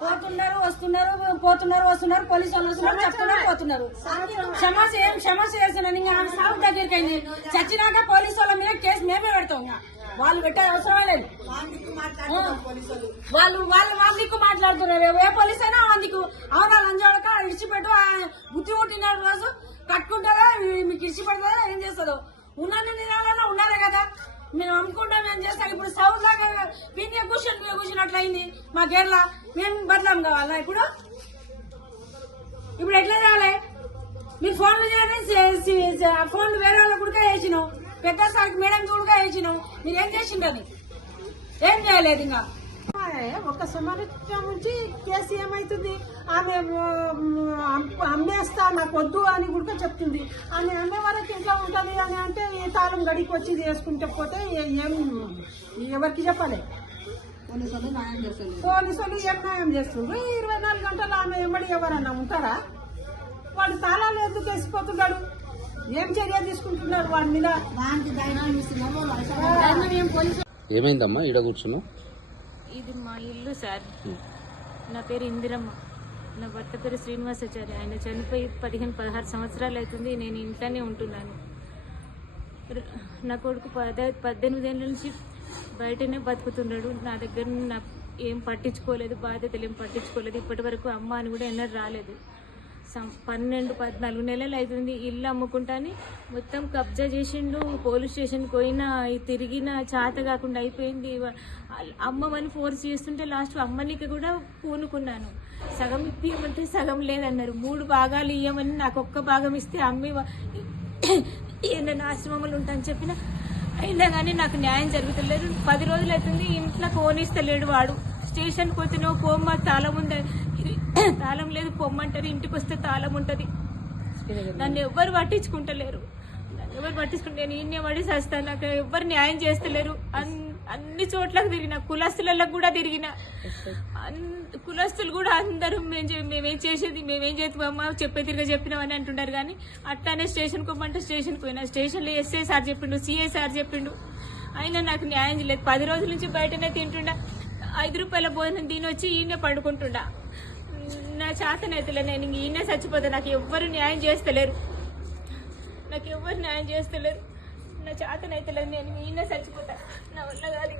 పోతున్నారు వస్తున్నారు పోతున్నారు వస్తున్నారు పోలీసు వాళ్ళు వస్తున్నారు చెప్తున్నారు పోతున్నారు. క్షమాస ఏం క్షమాస చేస్తున్నారు ఇంకా సాగు దగ్గరికి అయింది చచ్చినాక పోలీసు వాళ్ళ మీద కేసు మేమే పెడతాం ఇంకా. వాళ్ళు పెట్టే అవసరమే లేదు. వాళ్ళు. వాళ్ళు వాళ్ళ దిక్కు మాట్లాడుతున్నారు. ఏ పోలీస్ అయినా దిక్కు అవునా లంజోడక ఇడిచిపెట్టు బుద్ధి పుట్టిన రోజు కట్టుకుంటారా మీకు ఇడిచిపెడతారా ఏం చేస్తుందో? ఉన్నన్ని దినాలన్నా ఉండాలి కదా. మేము అమ్ముకుంటాం ఏం చేస్తాం. ఇప్పుడు సౌత్ లాగా పిన్నే కూర్చొని మేము అయింది మా కేరళ మేము బదలాం కావాలా ఇప్పుడు? ఇప్పుడు ఎట్లా చేయాలి? మీరు ఫోన్లు చేయాలి ఫోన్లు వేరే వాళ్ళకి కూడా వేసినాం. పెద్ద సార్కి మేడం కూడా వేసినాం. మీరు ఏం చేసిండని ఏం చేయలేదు ఇంకా? ఒక సంవత్సరం నుంచి కేసు ఏమైతుంది? ఆమె అమ్మేస్తా నాకు వద్దు అని కూడా చెప్తుంది. ఆమె అమ్మే వరకు ఎట్లా ఉంటది అని అంటే ఈ తాళం గడికి వచ్చి చేసుకుంటే పోతే ఏ- ఎవరికి చెప్పాలి? పోలీసులు ఏం న్యాయం చేస్తుండ్రు? ఇరవై నాలుగు గంటలు ఆమె ఎమ్మడి ఎవరన్నా ఉంటారా? వాడు తాళాలు ఎందుకు వేసిపోతున్నాడు? ఏం చర్య తీసుకుంటున్నారు వాడి మీద? ఏమైందమ్మా? ఈడ కూర్చున్నావు? ఇది మా ఇల్లు సార్. నా పేరు ఇందిరమ్మ. నా భర్త పేరు శ్రీనివాసాచారి. ఆయన చనిపోయి పదిహేను పదహారు సంవత్సరాలు అవుతుంది. నేను ఇంట్లోనే ఉంటున్నాను. నా కొడుకు పద పద్దెనిమిది ఏళ్ళ నుంచి బయటనే బతుకుతున్నాడు. నా దగ్గర నా ఏం పట్టించుకోలేదు. బాధ్యతలు ఏం పట్టించుకోలేదు. ఇప్పటి వరకు అమ్మ అని కూడా ఎన్నడూ రాలేదు. పన్నెండు పద్నాలుగు నెలలు అవుతుంది ఇల్లు అమ్ముకుంటాని. మొత్తం కబ్జా చేసిండు పోలీస్ స్టేషన్కి పోయినా తిరిగిన చేత కాకుండా అయిపోయింది. అమ్మమని ఫోర్స్ చేస్తుంటే లాస్ట్ అమ్మనికి కూడా పూనుకున్నాను. సగం ఇప్పియమంటే సగం లేదన్నారు. మూడు భాగాలు ఇయ్యమని నాకు ఒక్క భాగం ఇస్తే అమ్మి ఏదైనా ఆశ్రమంలో ఉంటాను చెప్పిన అయినా కానీ నాకు న్యాయం జరుగుతలేదు. పది రోజులు అవుతుంది ఇంట్లో కోనిస్తలేడు వాడు. స్టేషన్కి పోతేనో పోమ్మ తాళం ఇది తాళం లేదు పొమ్మంటారు ఇంటికి వస్తే తాళం ఉంటుంది. నన్ను ఎవ్వరు పట్టించుకుంటలేరు. నన్ను ఎవరు పట్టించుకుంటే నేను ఈయనే పడి చేస్తాను నాకు ఎవ్వరు న్యాయం చేస్తలేరు. అన్- అన్ని చోట్లకు తిరిగిన కులస్తులకు కూడా తిరిగిన. అన్- కులస్తులు కూడా అందరూ మేము మేమేం చేసేది మేమేం చేస్తామమ్మా చెప్పే తిరిగి చెప్పినామని అంటున్నారు కానీ అట్లానే స్టేషన్కి పోమంటే స్టేషన్కి పోయినా. స్టేషన్లో ఎస్ఐ సార్ చెప్పిండు సిఐ సార్ చెప్పిండు. అయినా నాకు న్యాయం చేయలేదు. పది రోజుల నుంచి బయటనే తింటుండ. ఐదు రూపాయల భోజనం దీని వచ్చి ఈయనే పండుకుంటుండా. నా చేతనైతలే నేను ఈయనే చచ్చిపోతే నాకు ఎవ్వరు న్యాయం చేస్తలేరు. నాకు ఎవ్వరు న్యాయం చేస్తలేరు. నా చేతనైతలేదు నేను ఈయనే చచ్చిపోతా. నా వల్ల కాదు